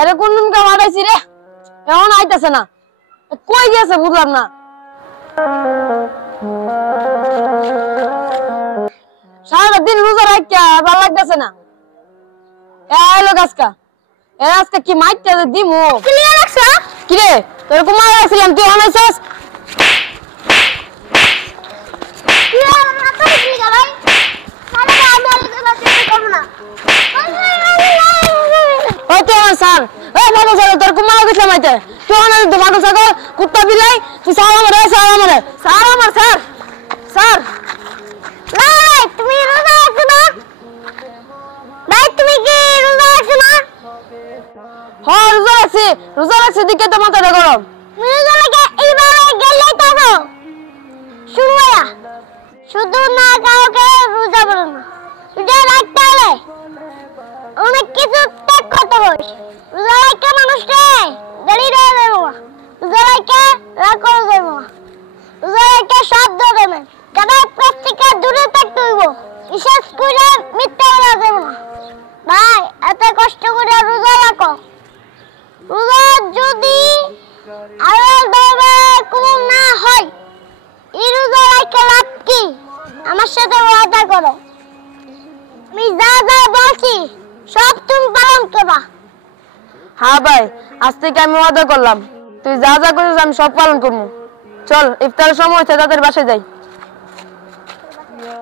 এরে কোন দিন কামাইছি রে, এখন আইতাছে না, কই গেছে বুঝলাম না। সারাদিন রোজা রাখিয়া ভালো লাগতেছে না। এলো গাছকা, এর আজকে কি মাইরতে দিমু ক্লিয়ার রাখছ কি রে? তোর কুমার আসছিলাম, তুই অনাইছস কি আর মাথা দিলি গা ভাই? সারা আমি আলোচনা করব না। ওই তো স্যার, এই মাথা স্যার, তোর কুমার গেছিলাম আইতে, তুই অনাই তো মাথা ছাগল কুত্তা বিলাই, তুই স্যার আমারে, স্যার আমারে, স্যার আমার স্যার, স্যার ভাই তুমি রোজা রাখছো না? ভাই তুমি কি রোজা রাখছো না? হ্যাঁ রোজা রাখছি, রোজা রাখছি দিকে তো মাথাটা গরম। রোজা লাগে এইবারে গেলেই তো শুরু হয়া শুধু না কাউকে রোজা বলো না, রোজা রাখতে হলে অনেক কিছু ত্যাগ করতে হবে। রোজা রাখতে মানুষকে দাঁড়িয়ে দেওয়া যাবে না, রোজা রাখতে রাগ করা যাবে না, রোজা রাখতে সব ধরনের গাদা প্লাস্টিকের দূরে থাকতে হইব, বিশেষ করে মিথ্যা বলা যাবে না। ভাই এত কষ্ট করে রোজা রাখো, রোজা যদি আল্লাহর দরবারে কবুল না হয়, এই রোজা রাখতে লাভ কি? আমার সাথে ওয়াদা করো, আমি যা যা বলছি সব তুমি পালন করবা। হ্যাঁ ভাই, আজ থেকে আমি ওয়াদা করলাম, তুই যা যা করিস আমি সব পালন করবো। চল ইফতারের সময় হচ্ছে, তাদের বাসায় যাই।